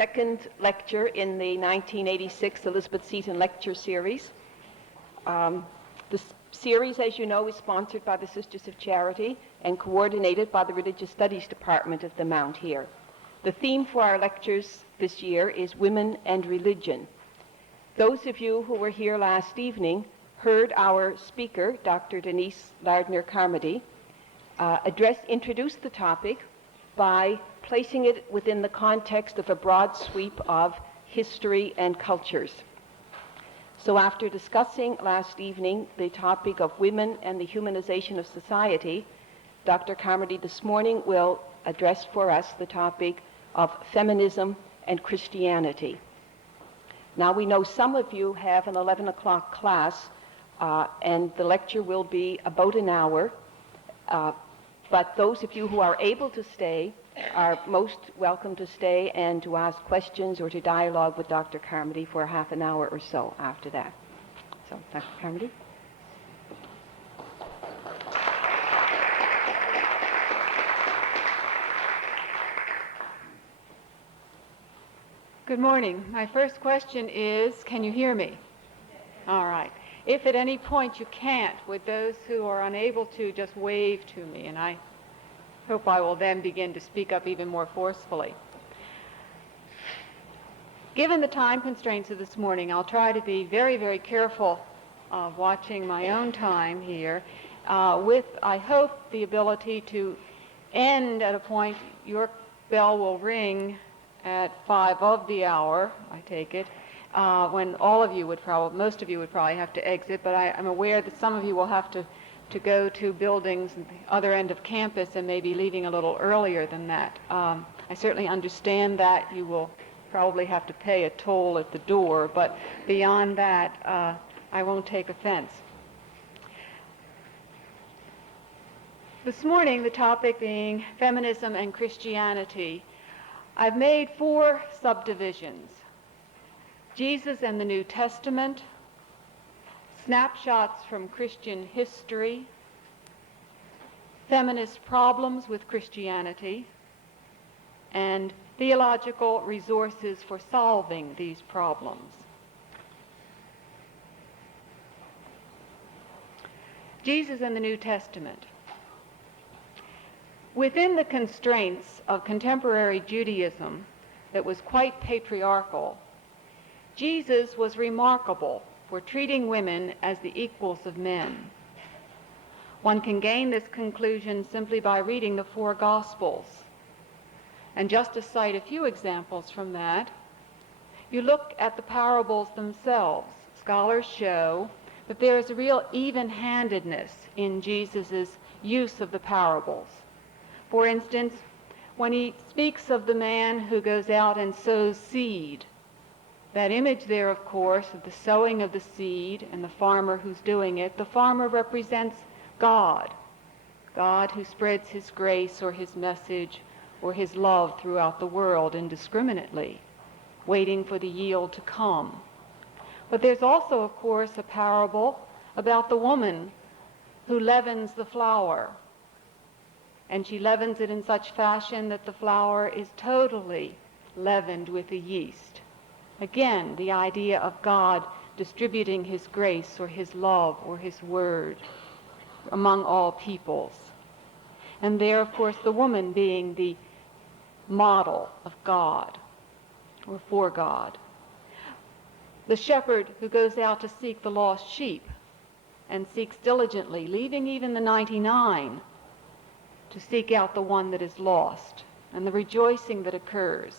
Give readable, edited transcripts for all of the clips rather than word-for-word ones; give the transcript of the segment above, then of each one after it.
second lecture in the 1986 Elizabeth Seton Lecture Series. This series, as you know, is sponsored by the Sisters of Charity and coordinated by the Religious Studies Department of the Mount here. The theme for our lectures this year is Women and Religion. Those of you who were here last evening heard our speaker, Dr. Denise Lardner Carmody, introduce the topic by placing it within the context of a broad sweep of history and cultures. So after discussing last evening the topic of women and the humanization of society, Dr. Carmody this morning will address for us the topic of feminism and Christianity. Now we know some of you have an 11 o'clock class and the lecture will be about an hour, but those of you who are able to stay are most welcome to stay and to ask questions or to dialogue with Dr. Carmody for half an hour or so after that. So, Dr. Carmody. Good morning. My first question is, can you hear me? All right. If at any point you can't, would those who are unable to just wave to me, and I hope I will then begin to speak up even more forcefully. Given the time constraints of this morning, I'll try to be very, very careful of watching my own time here with, I hope, the ability to end at a point. Your bell will ring at 5 of the hour, I take it, when all of you would probably, most of you would probably have to exit, but I'm aware that some of you will have to go to buildings at the other end of campus and maybe leaving a little earlier than that. I certainly understand that. You will probably have to pay a toll at the door, but beyond that, I won't take offense. This morning, the topic being feminism and Christianity, I've made 4 subdivisions: Jesus and the New Testament, snapshots from Christian history, feminist problems with Christianity, and theological resources for solving these problems. Jesus and the New Testament. Within the constraints of contemporary Judaism that was quite patriarchal, Jesus was remarkable for treating women as the equals of men. One can gain this conclusion simply by reading the 4 Gospels. And just to cite a few examples from that, you look at the parables themselves. Scholars show that there is a real even-handedness in Jesus' use of the parables. For instance, when he speaks of the man who goes out and sows seed, that image there, of course, of the sowing of the seed and the farmer who's doing it, the farmer represents God, God who spreads his grace or his message or his love throughout the world indiscriminately, waiting for the yield to come. But there's also, of course, a parable about the woman who leavens the flour, and she leavens it in such fashion that the flour is totally leavened with the yeast. Again, the idea of God distributing his grace or his love or his word among all peoples. And there, of course, the woman being the model of God or for God. The shepherd who goes out to seek the lost sheep and seeks diligently, leaving even the 99 to seek out the one that is lost, and the rejoicing that occurs.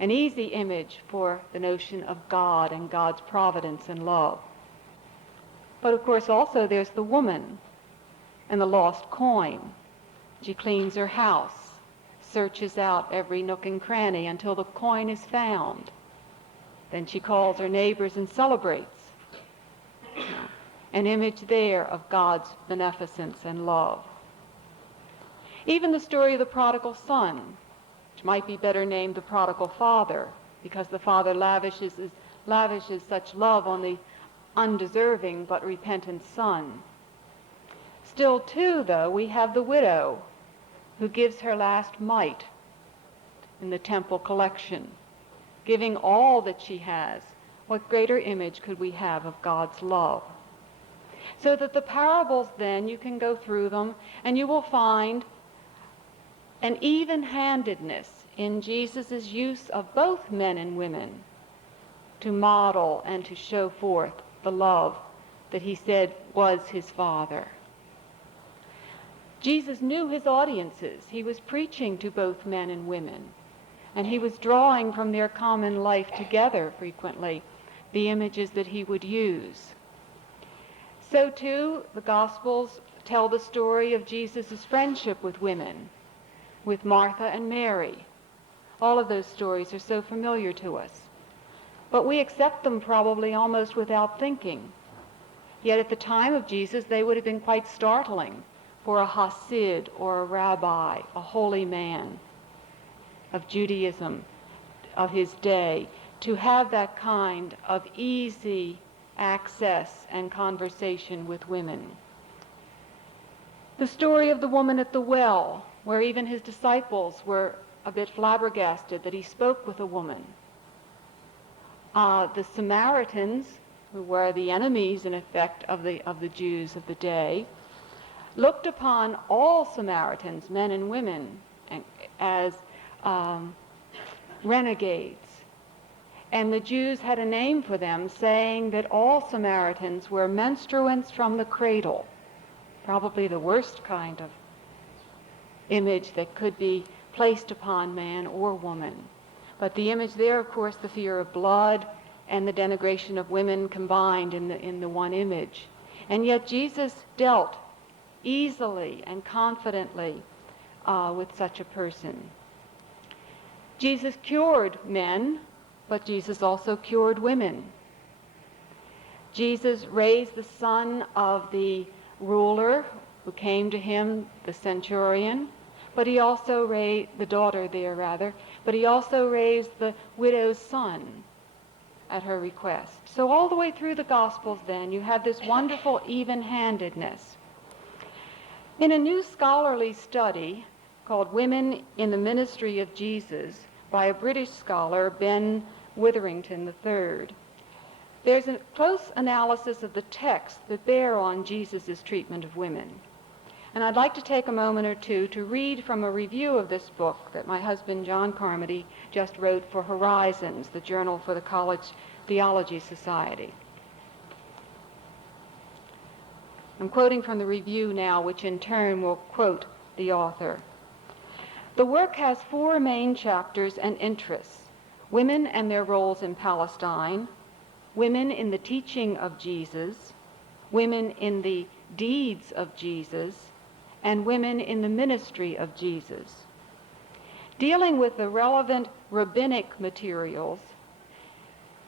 An easy image for the notion of God and God's providence and love. But of course also there's the woman and the lost coin. She cleans her house, searches out every nook and cranny until the coin is found. Then she calls her neighbors and celebrates. An image there of God's beneficence and love. Even the story of the prodigal son, which might be better named the prodigal father, because the father lavishes such love on the undeserving but repentant son. Still, too, though, we have the widow who gives her last mite, in the temple collection, giving all that she has. What greater image could we have of God's love? So that the parables then, you can go through them, and you will find an even-handedness in Jesus' use of both men and women to model and to show forth the love that he said was his Father. Jesus knew his audiences. He was preaching to both men and women, and he was drawing from their common life together frequently the images that he would use. So too, the Gospels tell the story of Jesus' friendship with women, with Martha and Mary. All of those stories are so familiar to us. But we accept them probably almost without thinking. Yet at the time of Jesus, they would have been quite startling for a Hasid or a rabbi, a holy man of Judaism of his day, to have that kind of easy access and conversation with women. The story of the woman at the well, where even his disciples were a bit flabbergasted that he spoke with a woman. The Samaritans, who were the enemies, in effect, of the Jews of the day, looked upon all Samaritans, men and women, as renegades. And the Jews had a name for them, saying that all Samaritans were menstruants from the cradle, probably the worst kind of image that could be placed upon man or woman. But the image there, of course, the fear of blood and the denigration of women combined in the one image. And yet Jesus dealt easily and confidently with such a person. Jesus cured men, but Jesus also cured women. Jesus raised the son of the ruler who came to him, the centurion, but he also raised the daughter there, rather, but he also raised the widow's son at her request. So all the way through the Gospels, then, you have this wonderful even-handedness. In a new scholarly study called Women in the Ministry of Jesus by a British scholar, Ben Witherington III, there's a close analysis of the texts that bear on Jesus' treatment of women. And I'd like to take a moment or two to read from a review of this book that my husband, John Carmody, just wrote for Horizons, the journal for the College Theology Society. I'm quoting from the review now, which in turn will quote the author. The work has 4 main chapters and interests: women and their roles in Palestine, women in the teaching of Jesus, women in the deeds of Jesus, and women in the ministry of Jesus. Dealing with the relevant rabbinic materials,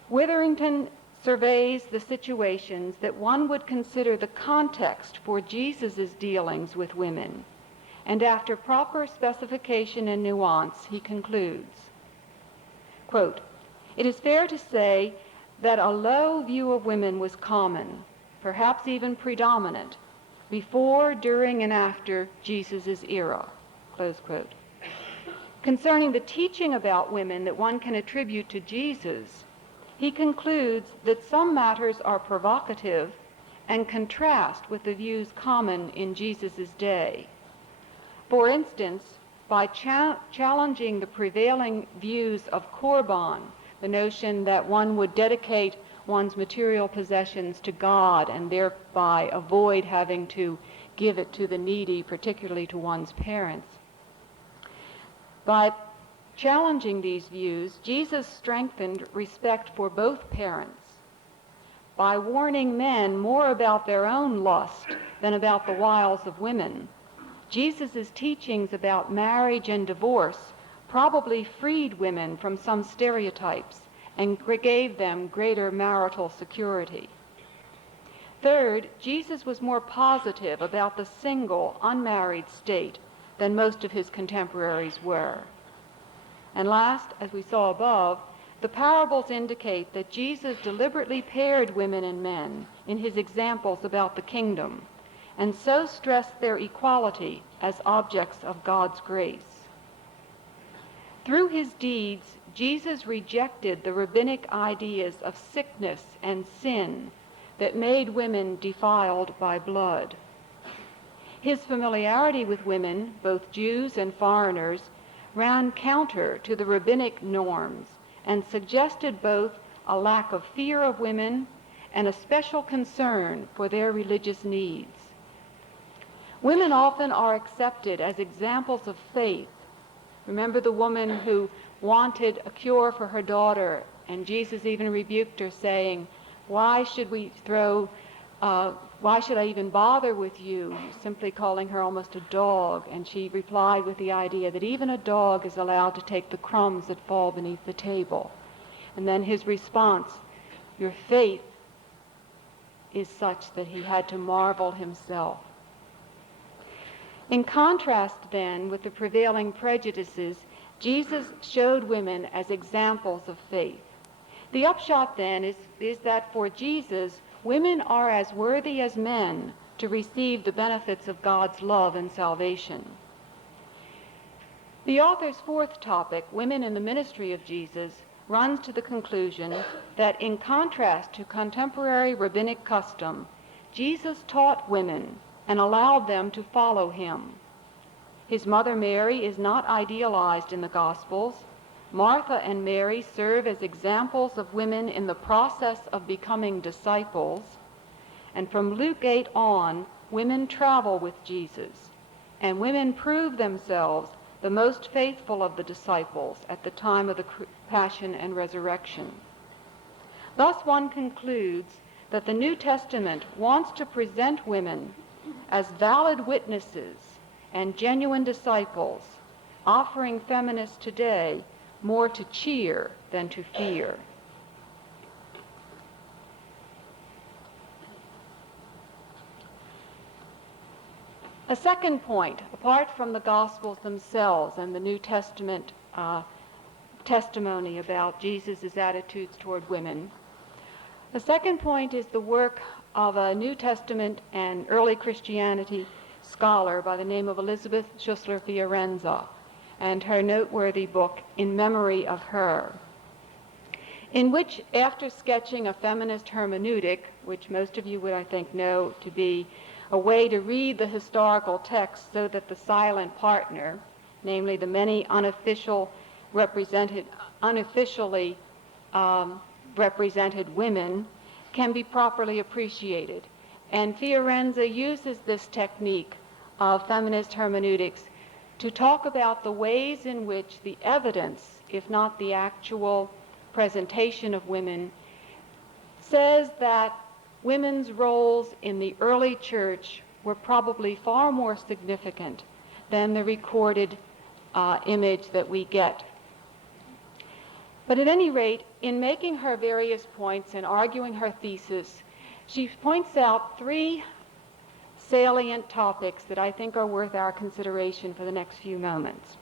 Witherington surveys the situations that one would consider the context for Jesus' dealings with women, and after proper specification and nuance, he concludes, quote, "It is fair to say that a low view of women was common, perhaps even predominant, before, during, and after Jesus' era," close quote. Concerning the teaching about women that one can attribute to Jesus, he concludes that some matters are provocative and contrast with the views common in Jesus' day. For instance, by challenging the prevailing views of Korban, the notion that one would dedicate one's material possessions to God and thereby avoid having to give it to the needy, particularly to one's parents. By challenging these views, Jesus strengthened respect for both parents by warning men more about their own lust than about the wiles of women. Jesus' teachings about marriage and divorce probably freed women from some stereotypes and gave them greater marital security. Third, Jesus was more positive about the single, unmarried state than most of his contemporaries were. And last, as we saw above, the parables indicate that Jesus deliberately paired women and men in his examples about the kingdom, and so stressed their equality as objects of God's grace. Through his deeds, Jesus rejected the rabbinic ideas of sickness and sin that made women defiled by blood. His familiarity with women, both Jews and foreigners, ran counter to the rabbinic norms and suggested both a lack of fear of women and a special concern for their religious needs. Women often are accepted as examples of faith. Remember the woman who wanted a cure for her daughter, and Jesus even rebuked her, saying, why should I even bother with you? Simply calling her almost a dog. And she replied with the idea that even a dog is allowed to take the crumbs that fall beneath the table. And then his response, your faith is such that he had to marvel himself. In contrast, then, with the prevailing prejudices, Jesus showed women as examples of faith. The upshot, then, is that for Jesus, women are as worthy as men to receive the benefits of God's love and salvation. The author's fourth topic, women in the ministry of Jesus, runs to the conclusion that in contrast to contemporary rabbinic custom, Jesus taught women and allowed them to follow him. His mother Mary is not idealized in the Gospels. Martha and Mary serve as examples of women in the process of becoming disciples. And from Luke 8 on, women travel with Jesus, and women prove themselves the most faithful of the disciples at the time of the Passion and Resurrection. Thus one concludes that the New Testament wants to present women as valid witnesses and genuine disciples, offering feminists today more to cheer than to fear. A second point, apart from the Gospels themselves and the New Testament testimony about Jesus' attitudes toward women, the second point is the work of a New Testament and early Christianity scholar by the name of Elizabeth Schussler Fiorenza, and her noteworthy book, In Memory of Her, in which, after sketching a feminist hermeneutic, which most of you would, I think, know to be a way to read the historical text so that the silent partner, namely the many unofficially represented women, can be properly appreciated. And Fiorenza uses this technique of feminist hermeneutics to talk about the ways in which the evidence, if not the actual presentation of women, says that women's roles in the early church were probably far more significant than the recorded image that we get. But at any rate, in making her various points and arguing her thesis, she points out three salient topics that I think are worth our consideration for the next few moments.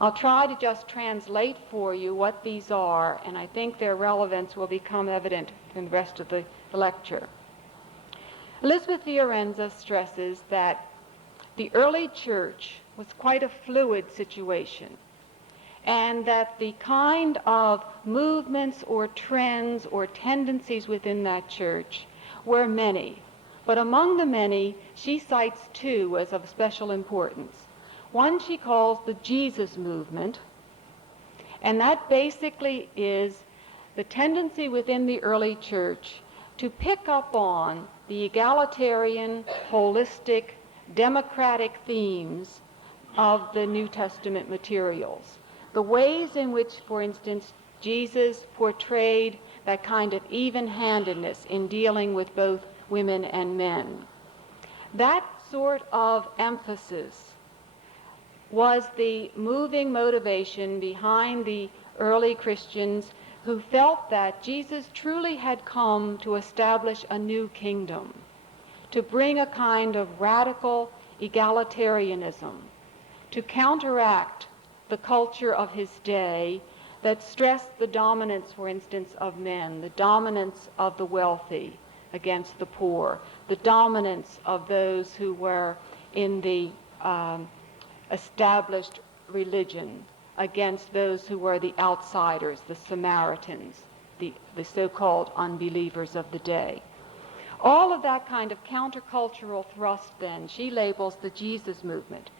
I'll try to just translate for you what these are, and I think their relevance will become evident in the rest of the lecture. Elizabeth Fiorenza stresses that the early church was quite a fluid situation, and that the kind of movements or trends or tendencies within that church were many. But among the many, she cites two as of special importance. One she calls the Jesus movement, and that basically is the tendency within the early church to pick up on the egalitarian, holistic, democratic themes of the New Testament materials. The ways in which, for instance, Jesus portrayed that kind of even-handedness in dealing with both women and men. That sort of emphasis was the moving motivation behind the early Christians who felt that Jesus truly had come to establish a new kingdom, to bring a kind of radical egalitarianism, to counteract the culture of his day that stressed the dominance, for instance, of men, the dominance of the wealthy against the poor, the dominance of those who were in the established religion against those who were the outsiders, the Samaritans, the so-called unbelievers of the day. All of that kind of countercultural thrust, then, she labels the Jesus movement.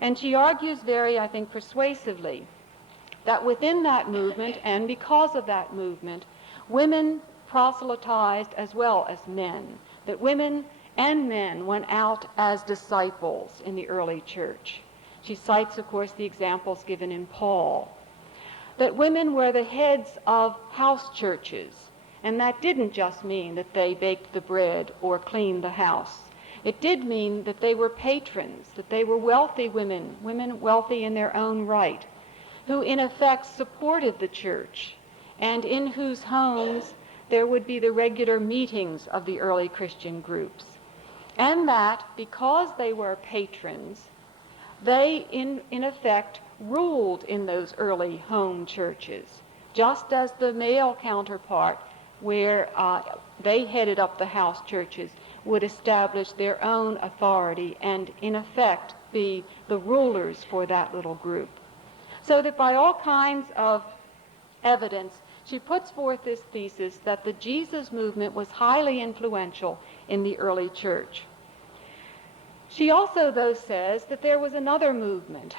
And she argues very, I think, persuasively that within that movement, and because of that movement, women proselytized as well as men, that women and men went out as disciples in the early church. She cites, of course, the examples given in Paul, that women were the heads of house churches, and that didn't just mean that they baked the bread or cleaned the house. It did mean that they were patrons, that they were wealthy women, women wealthy in their own right, who in effect supported the church, and in whose homes there would be the regular meetings of the early Christian groups. And that, because they were patrons, they in effect ruled in those early home churches, just as the male counterpart, where they headed up the house churches, would establish their own authority and in effect be the rulers for that little group. So that by all kinds of evidence, she puts forth this thesis that the Jesus movement was highly influential in the early church. She also, though, says that there was another movement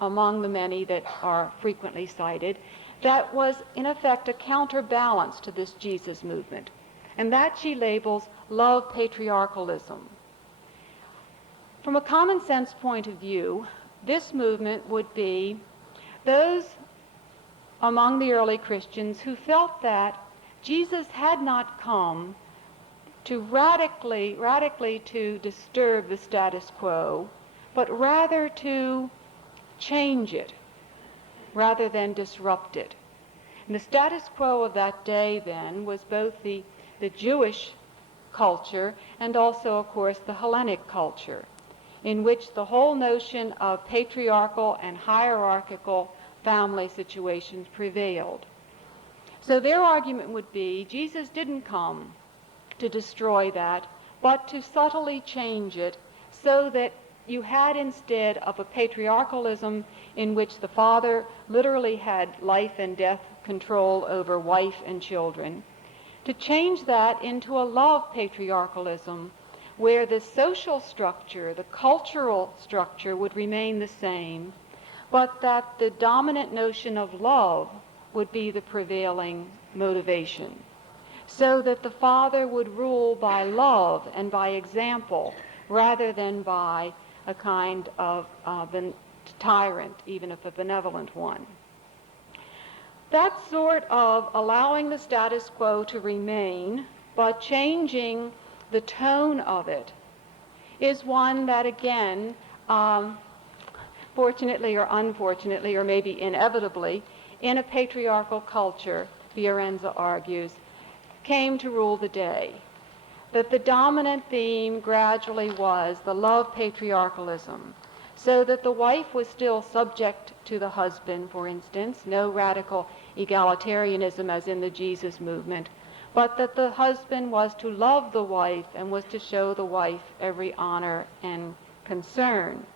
among the many that are frequently cited that was in effect a counterbalance to this Jesus movement, and that she labels love patriarchalism. From a common sense point of view, this movement would be those among the early Christians who felt that Jesus had not come to radically to disturb the status quo, but rather to change it, rather than disrupt it. And the status quo of that day then was both the Jewish culture and also, of course, the Hellenic culture, in which the whole notion of patriarchal and hierarchical family situations prevailed. So their argument would be Jesus didn't come to destroy that, but to subtly change it so that you had, instead of a patriarchalism in which the father literally had life and death control over wife and children, to change that into a love patriarchalism where the social structure, the cultural structure would remain the same, but that the dominant notion of love would be the prevailing motivation, so that the father would rule by love and by example rather than by a kind of tyrant, even if a benevolent one. That sort of allowing the status quo to remain, but changing the tone of it, is one that, again, fortunately or unfortunately, or maybe inevitably, in a patriarchal culture, Fiorenza argues, came to rule the day. That the dominant theme gradually was the love patriarchalism, so that the wife was still subject to the husband, for instance, no radical egalitarianism as in the Jesus movement, but that the husband was to love the wife and was to show the wife every honor and concern.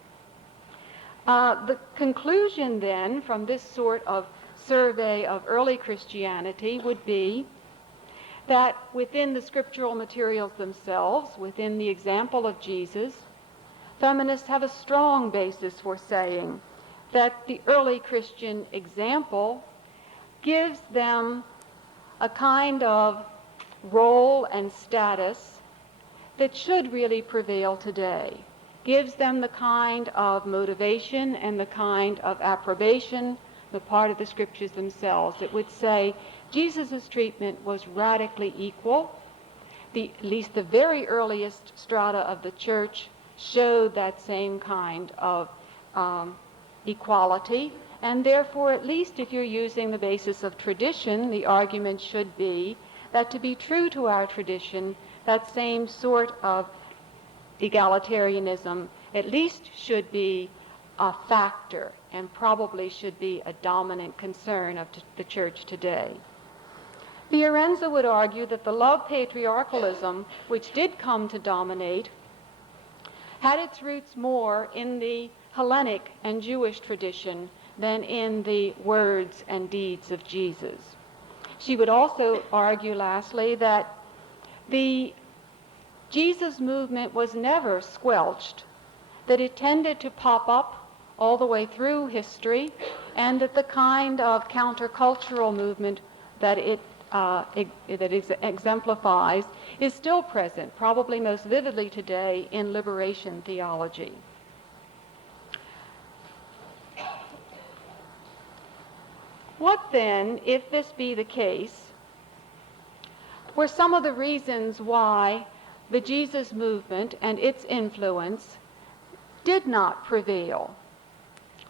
The conclusion then from this sort of survey of early Christianity would be that within the scriptural materials themselves, within the example of Jesus, feminists have a strong basis for saying that the early Christian example gives them a kind of role and status that should really prevail today, gives them the kind of motivation and the kind of approbation, the part of the scriptures themselves that would say Jesus' treatment was radically equal. At least the very earliest strata of the church showed that same kind of equality, and therefore, at least if you're using the basis of tradition, the argument should be that to be true to our tradition, that same sort of egalitarianism at least should be a factor and probably should be a dominant concern of the church today. Fiorenza would argue that the love patriarchalism, which did come to dominate, had its roots more in the Hellenic and Jewish tradition than in the words and deeds of Jesus. She would also argue, lastly, that the Jesus movement was never squelched, that it tended to pop up all the way through history, and that the kind of countercultural movement that it exemplifies is still present, probably most vividly today in liberation theology. What then, if this be the case, were some of the reasons why the Jesus movement and its influence did not prevail?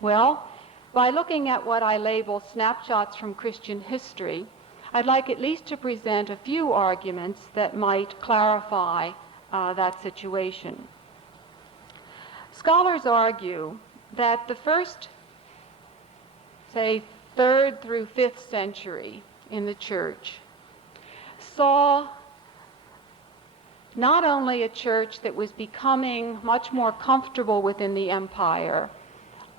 Well, by looking at what I label snapshots from Christian history, I'd like at least to present a few arguments that might clarify that situation. Scholars argue that the first, say, 3rd through 5th century in the church saw not only a church that was becoming much more comfortable within the empire,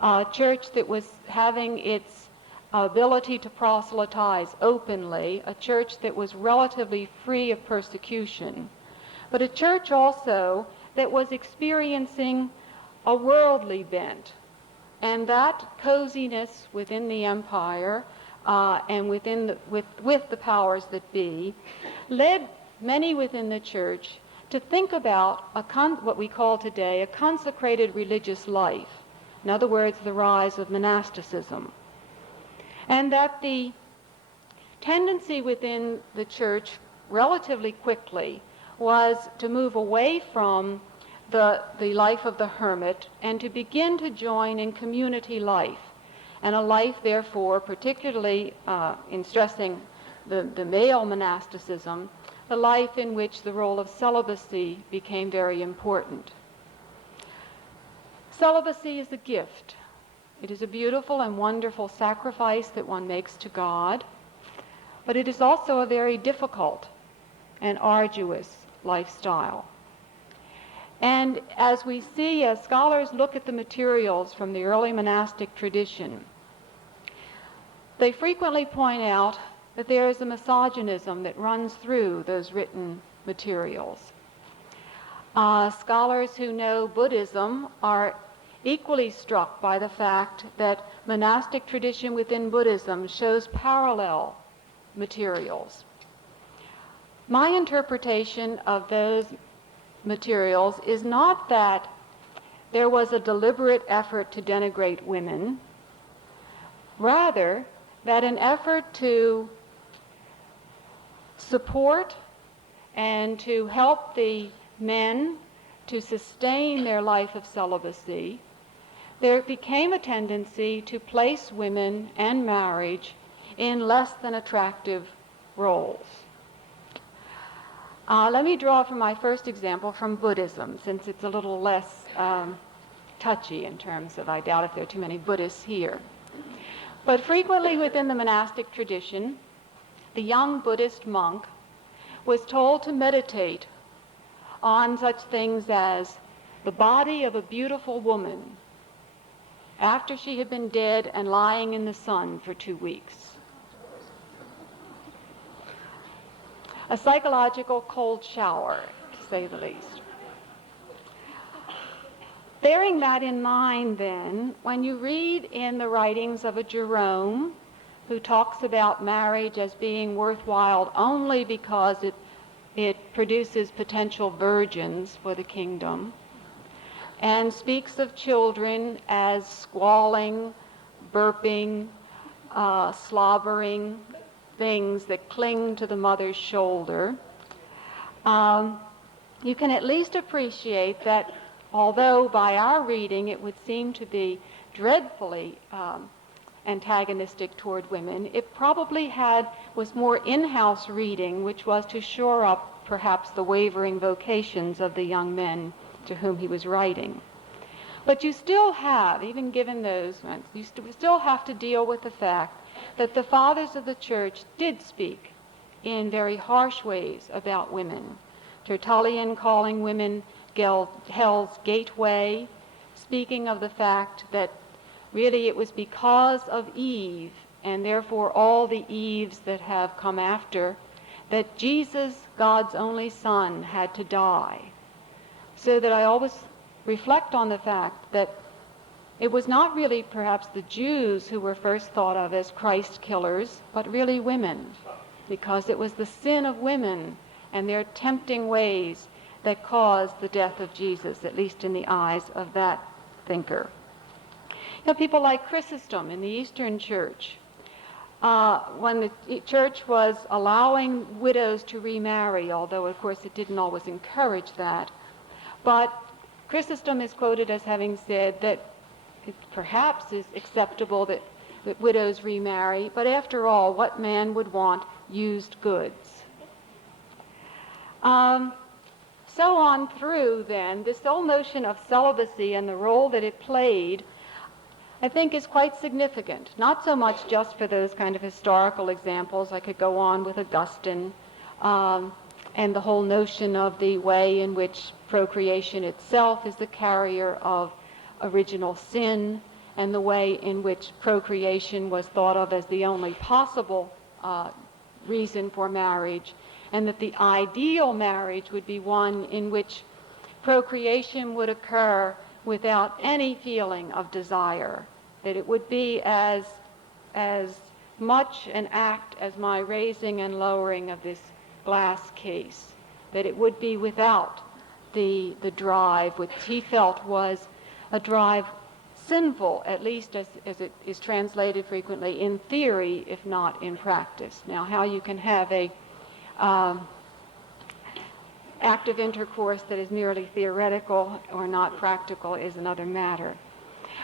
a church that was having its ability to proselytize openly, a church that was relatively free of persecution, but a church also that was experiencing a worldly bent. And that coziness within the empire and with the powers that be led many within the church to think about what we call today a consecrated religious life. In other words, the rise of monasticism. And that the tendency within the church relatively quickly was to move away from the life of the hermit and to begin to join in community life, and a life, therefore, particularly in stressing the male monasticism, the life in which the role of celibacy became very important. Celibacy is a gift. It is a beautiful and wonderful sacrifice that one makes to God, but it is also a very difficult and arduous lifestyle. And as we see, as scholars look at the materials from the early monastic tradition, they frequently point out that there is a misogynism that runs through those written materials. Scholars who know Buddhism are equally struck by the fact that monastic tradition within Buddhism shows parallel materials. My interpretation of those materials is not that there was a deliberate effort to denigrate women, rather that an effort to support and to help the men to sustain their life of celibacy, there became a tendency to place women and marriage in less than attractive roles. Let me draw from my first example from Buddhism, since it's a little less touchy in terms of, I doubt if there are too many Buddhists here. But frequently within the monastic tradition, the young Buddhist monk was told to meditate on such things as the body of a beautiful woman after she had been dead and lying in the sun for 2 weeks. A psychological cold shower, to say the least. Bearing that in mind, then, when you read in the writings of a Jerome, who talks about marriage as being worthwhile only because it produces potential virgins for the kingdom, and speaks of children as squalling, burping, slobbering things that cling to the mother's shoulder, you can at least appreciate that although by our reading it would seem to be dreadfully antagonistic toward women, it probably was more in-house reading, which was to shore up perhaps the wavering vocations of the young men to whom he was writing. But you still have, even given those, you still have to deal with the fact that the fathers of the church did speak in very harsh ways about women. Tertullian calling women hell's gateway, speaking of the fact that Really, it was because of Eve, and therefore all the Eves that have come after, that Jesus, God's only Son, had to die. So that I always reflect on the fact that it was not really perhaps the Jews who were first thought of as Christ killers, but really women, because it was the sin of women and their tempting ways that caused the death of Jesus, at least in the eyes of that thinker. You know, people like Chrysostom in the Eastern Church, when the church was allowing widows to remarry, although of course it didn't always encourage that, but Chrysostom is quoted as having said that it perhaps is acceptable that widows remarry, but after all, what man would want used goods? So on through then, this whole notion of celibacy and the role that it played, I think, is quite significant. Not so much just for those kind of historical examples. I could go on with Augustine and the whole notion of the way in which procreation itself is the carrier of original sin, and the way in which procreation was thought of as the only possible reason for marriage, and that the ideal marriage would be one in which procreation would occur without any feeling of desire, that it would be as much an act as my raising and lowering of this glass case, that it would be without the drive, which he felt was a drive sinful, at least as it is translated frequently in theory, if not in practice. Now, how you can have a active intercourse that is merely theoretical or not practical is another matter.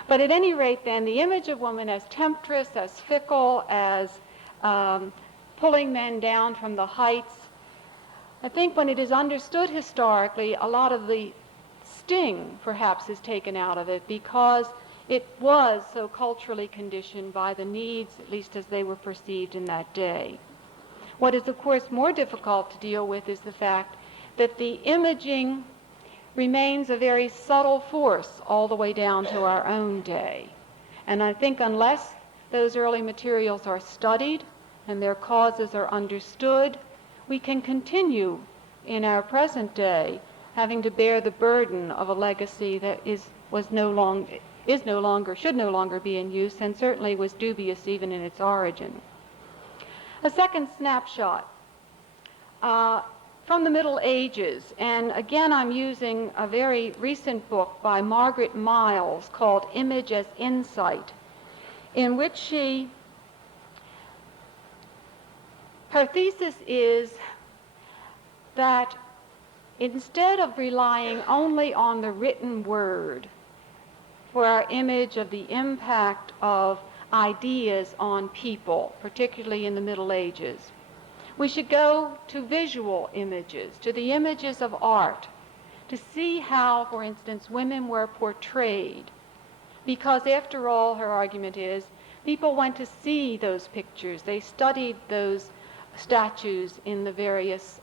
But at any rate, then, the image of woman as temptress, as fickle, as pulling men down from the heights, I think when it is understood historically, a lot of the sting, perhaps, is taken out of it, because it was so culturally conditioned by the needs, at least as they were perceived in that day. What is, of course, more difficult to deal with is the fact that the imaging remains a very subtle force all the way down to our own day. And I think unless those early materials are studied and their causes are understood, we can continue in our present day having to bear the burden of a legacy that should no longer be in use, and certainly was dubious even in its origin. A second snapshot from the Middle Ages, and again I'm using a very recent book by Margaret Miles called Image as Insight, in which her thesis is that instead of relying only on the written word for our image of the impact of ideas on people, particularly in the Middle Ages, we should go to visual images, to the images of art, to see how, for instance, women were portrayed. Because after all, her argument is, people went to see those pictures. They studied those statues in the various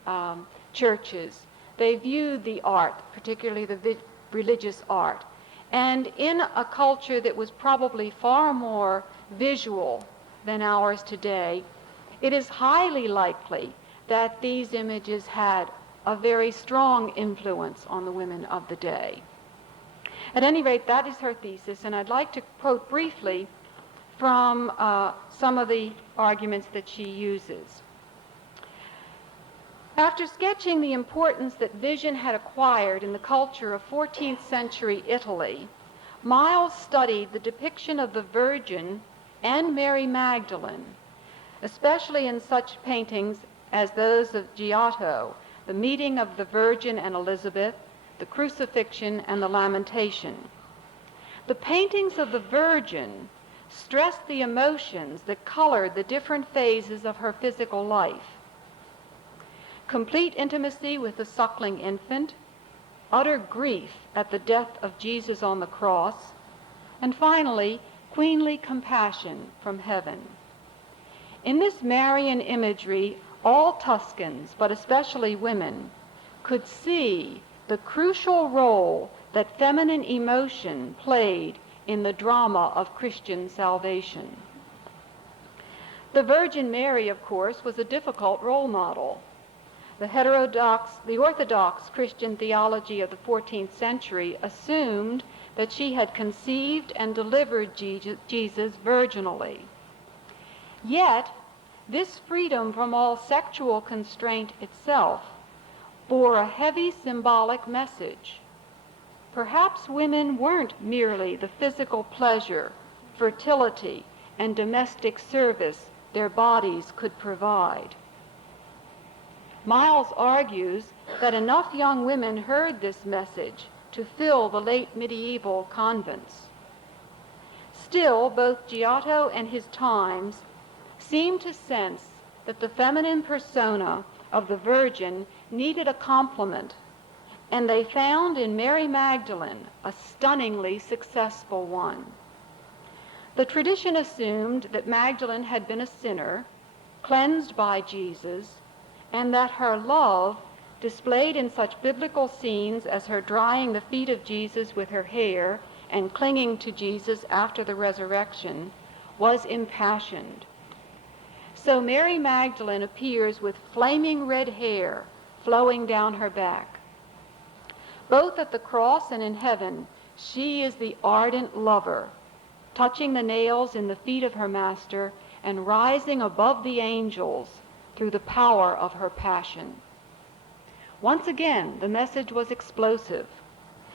churches. They viewed the art, particularly the religious art. And in a culture that was probably far more visual than ours today, it is highly likely that these images had a very strong influence on the women of the day. At any rate, that is her thesis, and I'd like to quote briefly from some of the arguments that she uses. After sketching the importance that vision had acquired in the culture of 14th century Italy, Miles studied the depiction of the Virgin and Mary Magdalene, especially in such paintings as those of Giotto, the meeting of the Virgin and Elizabeth, the crucifixion, and the lamentation. The paintings of the Virgin stressed the emotions that colored the different phases of her physical life. Complete intimacy with the suckling infant, utter grief at the death of Jesus on the cross, and finally, queenly compassion from heaven. In this Marian imagery, all Tuscans, but especially women, could see the crucial role that feminine emotion played in the drama of Christian salvation. The Virgin Mary, of course, was a difficult role model. The Orthodox Christian theology of the 14th century assumed that she had conceived and delivered Jesus virginally. Yet, this freedom from all sexual constraint itself bore a heavy symbolic message. Perhaps women weren't merely the physical pleasure, fertility, and domestic service their bodies could provide. Miles argues that enough young women heard this message to fill the late medieval convents. Still, both Giotto and his times seem to sense that the feminine persona of the Virgin needed a complement, and they found in Mary Magdalene a stunningly successful one. The tradition assumed that Magdalene had been a sinner, cleansed by Jesus, and that her love, displayed in such biblical scenes as her drying the feet of Jesus with her hair and clinging to Jesus after the resurrection, was impassioned. So Mary Magdalene appears with flaming red hair flowing down her back. Both at the cross and in heaven, she is the ardent lover, touching the nails in the feet of her master and rising above the angels through the power of her passion. Once again, the message was explosive,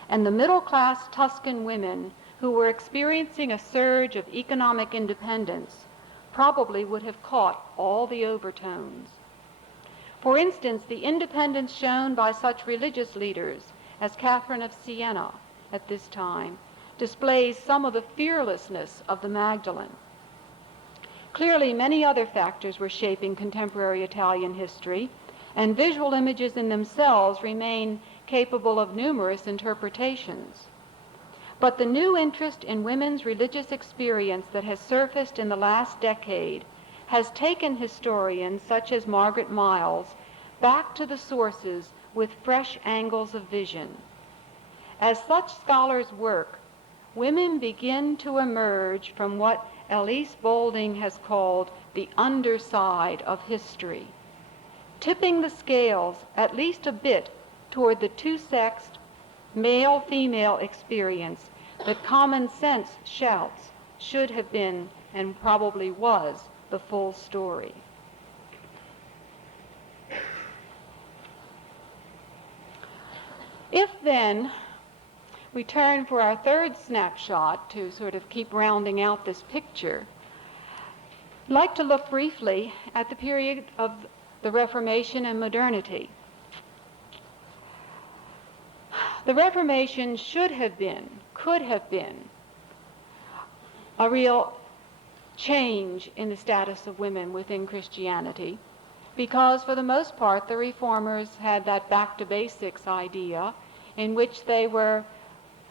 and the middle-class Tuscan women who were experiencing a surge of economic independence probably would have caught all the overtones. For instance, the independence shown by such religious leaders as Catherine of Siena at this time displays some of the fearlessness of the Magdalene. Clearly, many other factors were shaping contemporary Italian history, and visual images in themselves remain capable of numerous interpretations. But the new interest in women's religious experience that has surfaced in the last decade has taken historians such as Margaret Miles back to the sources with fresh angles of vision. As such scholars work, women begin to emerge from what Elise Boulding has called the underside of history, tipping the scales at least a bit toward the two-sexed male-female experience that common sense shouts should have been and probably was the full story. If then we turn for our third snapshot to sort of keep rounding out this picture, I'd like to look briefly at the period of the Reformation and modernity. The Reformation could have been a real change in the status of women within Christianity, because for the most part the reformers had that back to basics idea in which they were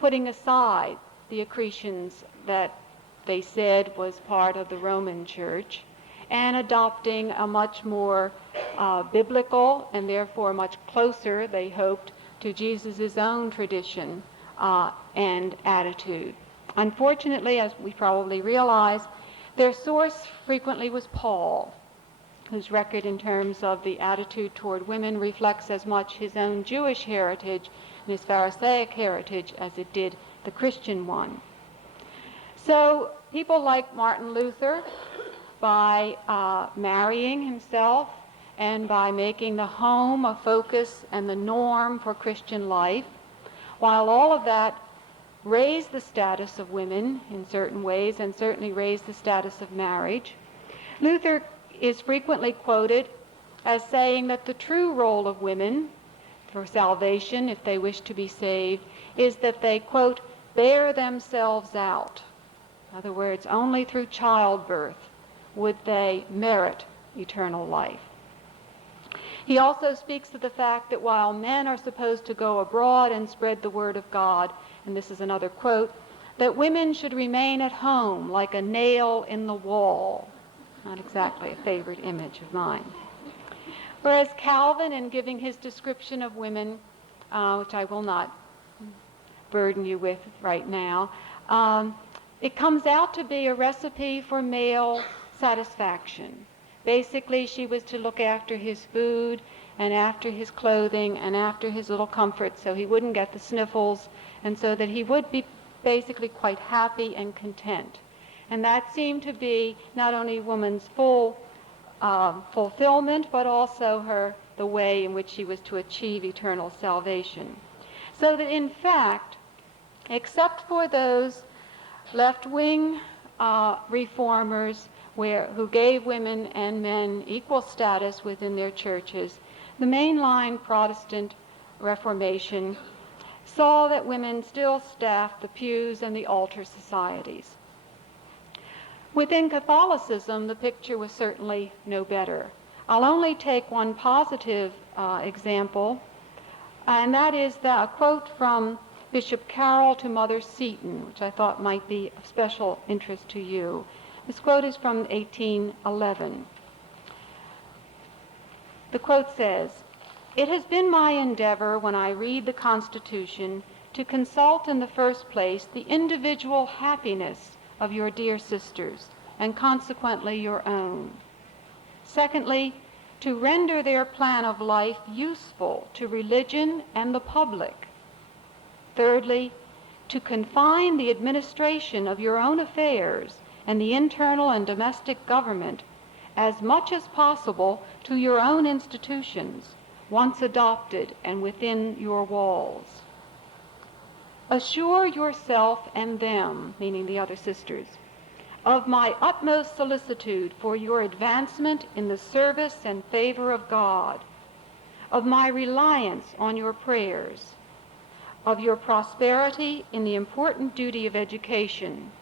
putting aside the accretions that they said was part of the Roman Church and adopting a much more biblical and therefore much closer, they hoped, to Jesus' own tradition and attitude. Unfortunately, as we probably realize, their source frequently was Paul, whose record in terms of the attitude toward women reflects as much his own Jewish heritage and his Pharisaic heritage as it did the Christian one. So people like Martin Luther, by marrying himself and by making the home a focus and the norm for Christian life, while all of that raised the status of women in certain ways and certainly raised the status of marriage, Luther is frequently quoted as saying that the true role of women for salvation, if they wish to be saved, is that they, quote, bear themselves out. In other words, only through childbirth would they merit eternal life. He also speaks of the fact that while men are supposed to go abroad and spread the word of God, and this is another quote, that women should remain at home like a nail in the wall. Not exactly a favorite image of mine. Whereas Calvin, in giving his description of women, which I will not burden you with right now, it comes out to be a recipe for male satisfaction. Basically, she was to look after his food and after his clothing and after his little comforts so he wouldn't get the sniffles and so that he would be basically quite happy and content. And that seemed to be not only woman's full fulfillment, but also the way in which she was to achieve eternal salvation. So that in fact, except for those left-wing reformers who gave women and men equal status within their churches, the mainline Protestant Reformation saw that women still staffed the pews and the altar societies. Within Catholicism, the picture was certainly no better. I'll only take one positive example, and that is a quote from Bishop Carroll to Mother Seton, which I thought might be of special interest to you. This quote is from 1811. The quote says, "It has been my endeavor when I read the Constitution to consult in the first place the individual happiness of your dear sisters, and consequently your own. Secondly, to render their plan of life useful to religion and the public. Thirdly, to confine the administration of your own affairs and the internal and domestic government as much as possible to your own institutions, once adopted and within your walls. Assure yourself and them," meaning the other sisters, "of my utmost solicitude for your advancement in the service and favor of God, of my reliance on your prayers, of your prosperity in the important duty of education,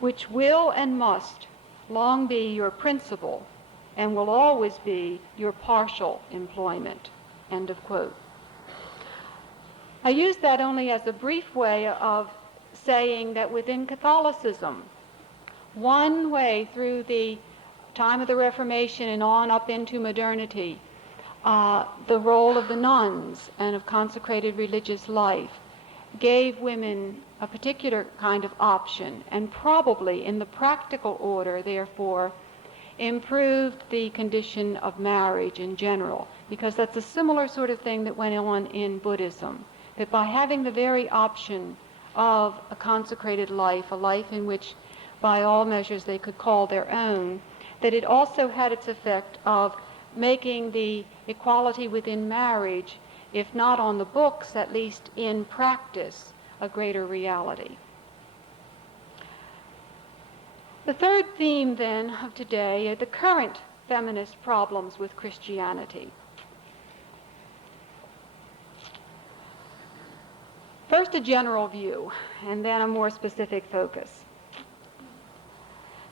which will and must long be your principal and will always be your partial employment." End of quote. I use that only as a brief way of saying that within Catholicism, one way through the time of the Reformation and on up into modernity, the role of the nuns and of consecrated religious life gave women a particular kind of option, and probably in the practical order, therefore, improved the condition of marriage in general, because that's a similar sort of thing that went on in Buddhism, that by having the very option of a consecrated life, a life in which by all measures they could call their own, that it also had its effect of making the equality within marriage, if not on the books, at least in practice, a greater reality. The third theme, then, of today are the current feminist problems with Christianity. First, a general view, and then a more specific focus.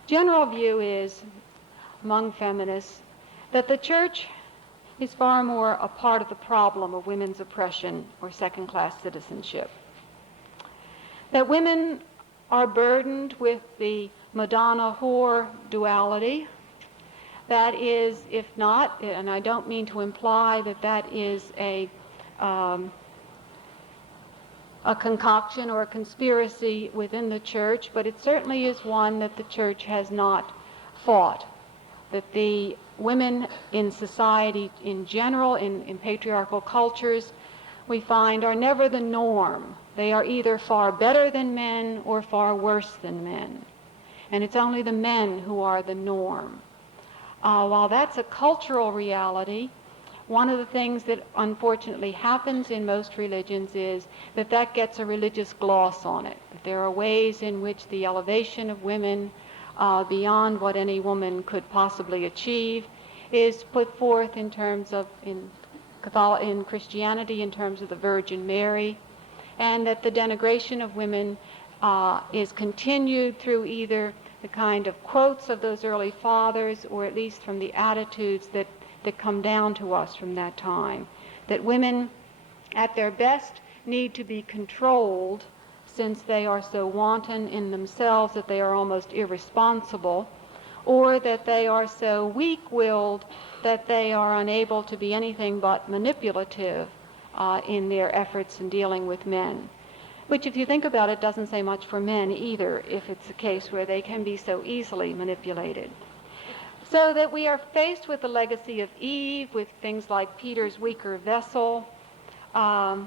General view is, among feminists, that the church is far more a part of the problem of women's oppression or second-class citizenship. That women are burdened with the Madonna-whore duality. That is, if not, and I don't mean to imply that that is a concoction or a conspiracy within the church, but it certainly is one that the church has not fought. That the women in society in general, in patriarchal cultures, we find are never the norm. They are either far better than men or far worse than men. And it's only the men who are the norm. While that's a cultural reality, one of the things that unfortunately happens in most religions is that that gets a religious gloss on it. That there are ways in which the elevation of women beyond what any woman could possibly achieve is put forth in terms of, in Christianity, in terms of the Virgin Mary, and that the denigration of women is continued through either the kind of quotes of those early fathers, or at least from the attitudes that come down to us from that time. That women, at their best, need to be controlled, since they are so wanton in themselves that they are almost irresponsible, or that they are so weak-willed that they are unable to be anything but manipulative in their efforts in dealing with men. which if you think about it doesn't say much for men either, if it's a case where they can be so easily manipulated. So that we are faced with the legacy of Eve, with things like Peter's weaker vessel, the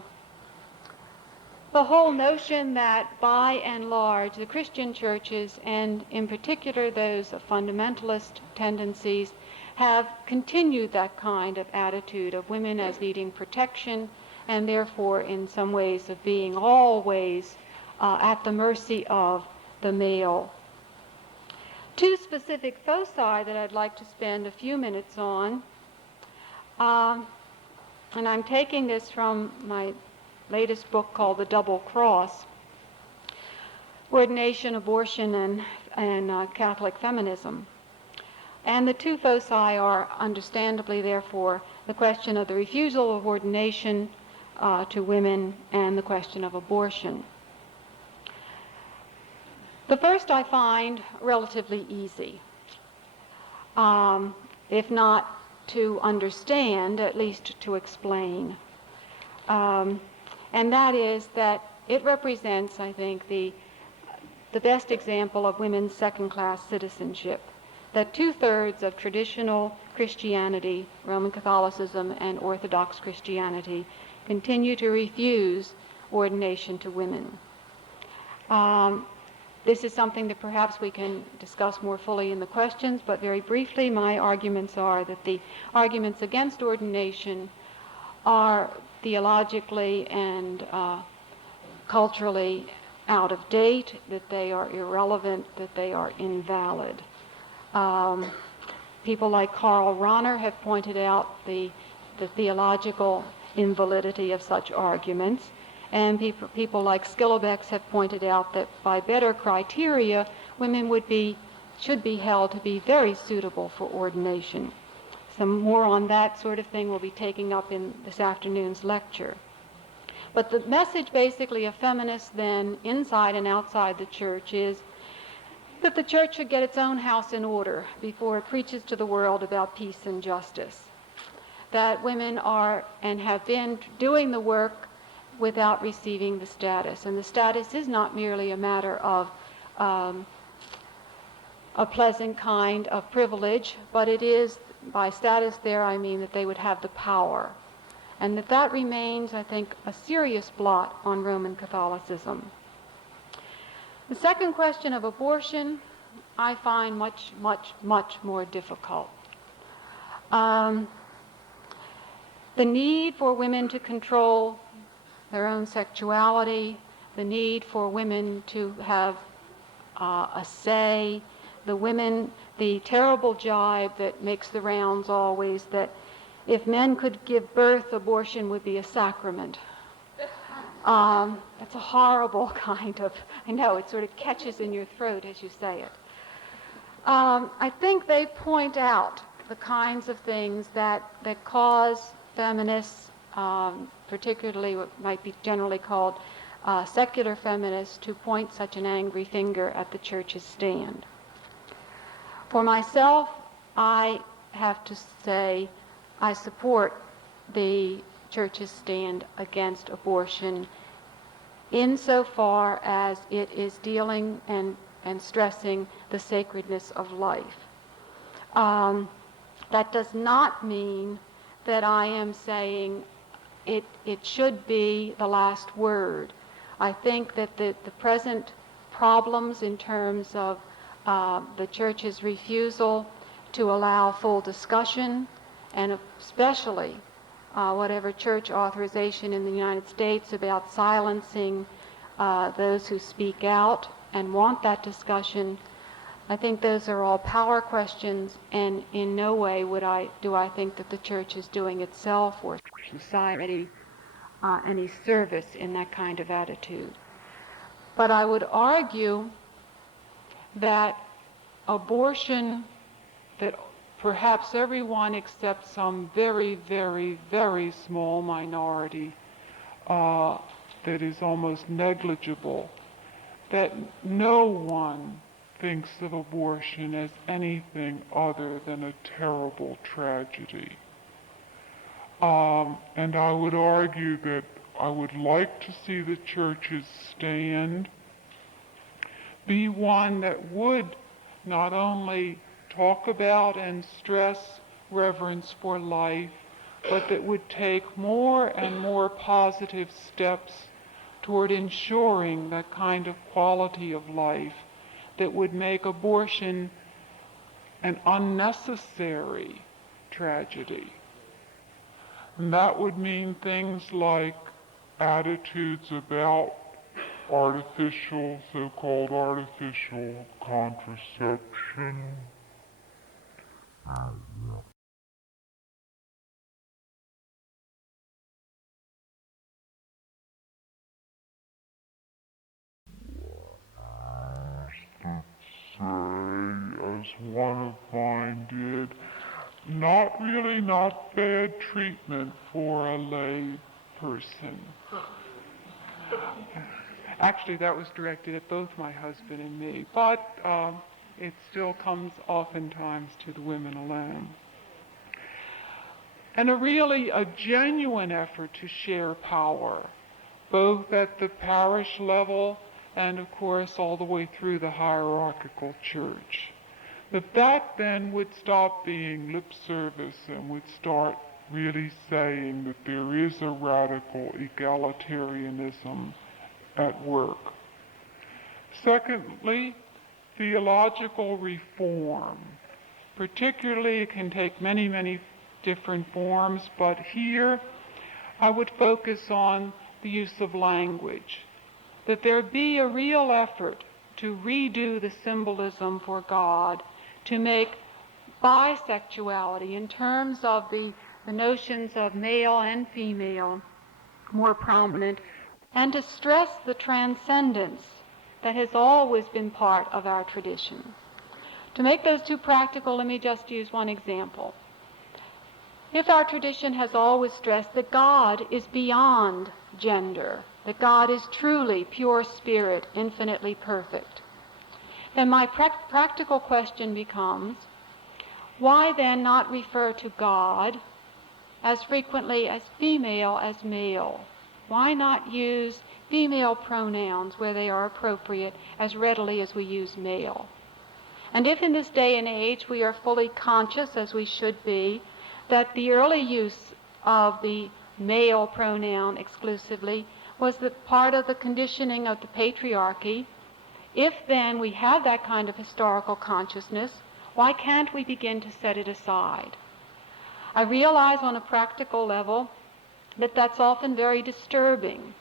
whole notion that by and large the Christian churches, and in particular those of fundamentalist tendencies, have continued that kind of attitude of women as needing protection and therefore in some ways of being always at the mercy of the male. Two specific foci that I'd like to spend a few minutes on, and I'm taking this from my latest book called The Double Cross, Ordination, Abortion, and Catholic Feminism. And the two foci are understandably, therefore, the question of the refusal of ordination to women and the question of abortion. The first I find relatively easy, if not to understand, at least to explain. And that is that it represents, I think, the best example of women's second-class citizenship, that 2/3 of traditional Christianity, Roman Catholicism and Orthodox Christianity, continue to refuse ordination to women. This is something that perhaps we can discuss more fully in the questions, but very briefly, my arguments are that the arguments against ordination are theologically and culturally out of date, that they are irrelevant, that they are invalid. People like Karl Rahner have pointed out the theological invalidity of such arguments, and people like Skillobex have pointed out that by better criteria, women should be held to be very suitable for ordination. Some more on that sort of thing we'll be taking up in this afternoon's lecture. But the message basically of feminists then, inside and outside the church, is that the church should get its own house in order before it preaches to the world about peace and justice. That women are and have been doing the work without receiving the status. And the status is not merely a matter of a pleasant kind of privilege, but it is, by status there I mean that they would have the power. And that remains, I think, a serious blot on Roman Catholicism. The second question of abortion I find much, much, much more difficult. The need for women to control their own sexuality, the need for women to have a say, the terrible jibe that makes the rounds always that if men could give birth, abortion would be a sacrament. That's a horrible kind of, I know, it sort of catches in your throat as you say it. I think they point out the kinds of things that cause feminists, particularly what might be generally called secular feminists, to point such an angry finger at the church's stand. For myself, I have to say I support the church's stand against abortion insofar as it is dealing and stressing the sacredness of life. That does not mean that I am saying it should be the last word. I think that the present problems in terms of the church's refusal to allow full discussion, and especially whatever church authorization in the United States about silencing those who speak out and want that discussion, I think those are all power questions, and in no way do I think that the church is doing itself or society any service in that kind of attitude. But I would argue that abortion, that perhaps everyone except some very, very, very small minority that is almost negligible, that no one thinks of abortion as anything other than a terrible tragedy. And I would argue that I would like to see the church's stand be one that would not only talk about and stress reverence for life, but that would take more and more positive steps toward ensuring that kind of quality of life that would make abortion an unnecessary tragedy. And that would mean things like attitudes about so-called artificial contraception. Say, as one of mine did, not bad treatment for a lay person. Actually, that was directed at both my husband and me, but it still comes oftentimes to the women alone. And a genuine effort to share power, both at the parish level and, of course, all the way through the hierarchical church. That then would stop being lip service and would start really saying that there is a radical egalitarianism at work. Secondly, theological reform. Particularly, it can take many, many different forms, but here I would focus on the use of language. That there be a real effort to redo the symbolism for God, to make bisexuality in terms of the notions of male and female more prominent, and to stress the transcendence that has always been part of our tradition. To make those two practical, let me just use one example. If our tradition has always stressed that God is beyond gender, that God is truly pure spirit, infinitely perfect, then my practical question becomes, why then not refer to God as frequently as female as male? Why not use female pronouns where they are appropriate as readily as we use male? And if in this day and age we are fully conscious, as we should be, that the early use of the male pronoun exclusively was the part of the conditioning of the patriarchy, if then we have that kind of historical consciousness, why can't we begin to set it aside? I realize on a practical level that that's often very disturbing.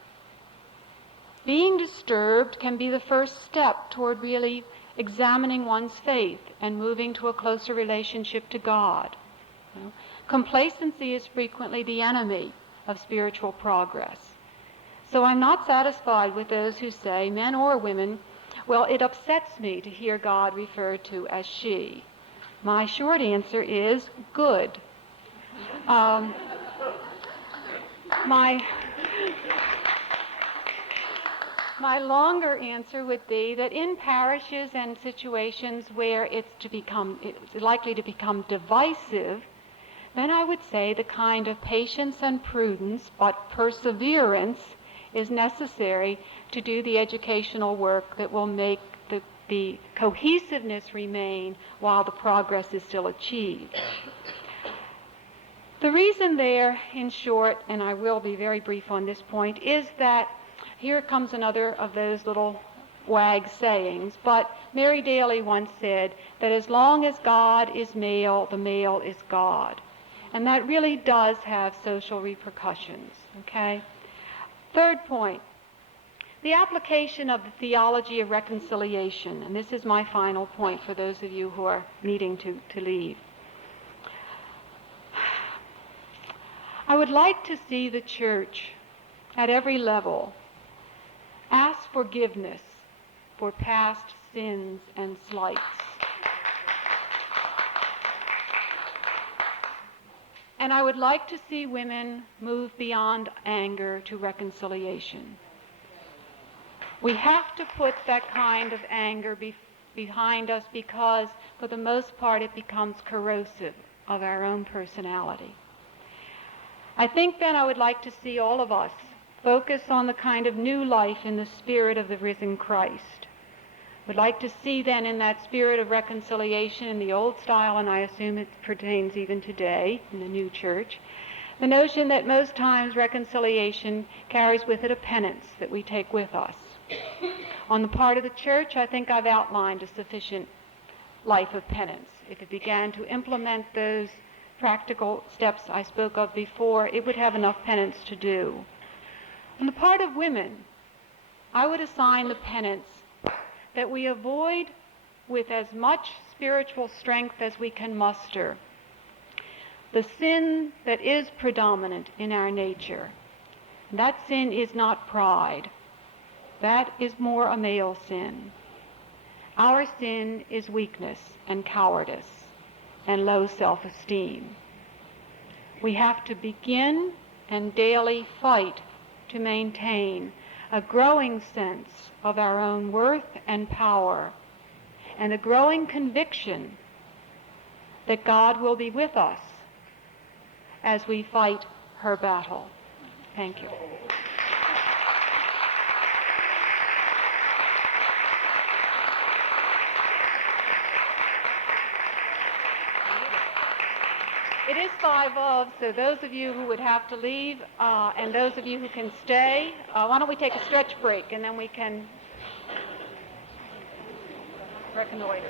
Being disturbed can be the first step toward really examining one's faith and moving to a closer relationship to God. Complacency is frequently the enemy of spiritual progress. So I'm not satisfied with those who say, men or women, well, it upsets me to hear God referred to as she. My short answer is good. My longer answer would be that in parishes and situations where it's likely to become divisive, then I would say the kind of patience and prudence, but perseverance, is necessary to do the educational work that will make the cohesiveness remain while the progress is still achieved. The reason there, in short, and I will be very brief on this point, is that here comes another of those little wag sayings, but Mary Daly once said that as long as God is male, the male is God. And that really does have social repercussions, okay? Third point, the application of the theology of reconciliation, and this is my final point for those of you who are needing to leave. I would like to see the church at every level ask forgiveness for past sins and slights. And I would like to see women move beyond anger to reconciliation. We have to put that kind of anger behind us because, for the most part, it becomes corrosive of our own personality. I think then I would like to see all of us focus on the kind of new life in the spirit of the risen Christ. Would like to see then in that spirit of reconciliation in the old style, and I assume it pertains even today in the new church, the notion that most times reconciliation carries with it a penance that we take with us. On the part of the church, I think I've outlined a sufficient life of penance. If it began to implement those practical steps I spoke of before, it would have enough penance to do. On the part of women, I would assign the penance that we avoid with as much spiritual strength as we can muster the sin that is predominant in our nature. That sin is not pride. That is more a male sin. Our sin is weakness and cowardice and low self-esteem. We have to begin and daily fight to maintain a growing sense of our own worth and power, and a growing conviction that God will be with us as we fight her battle. Thank you. It is 5 of, so those of you who would have to leave and those of you who can stay, why don't we take a stretch break and then we can reconnoiter.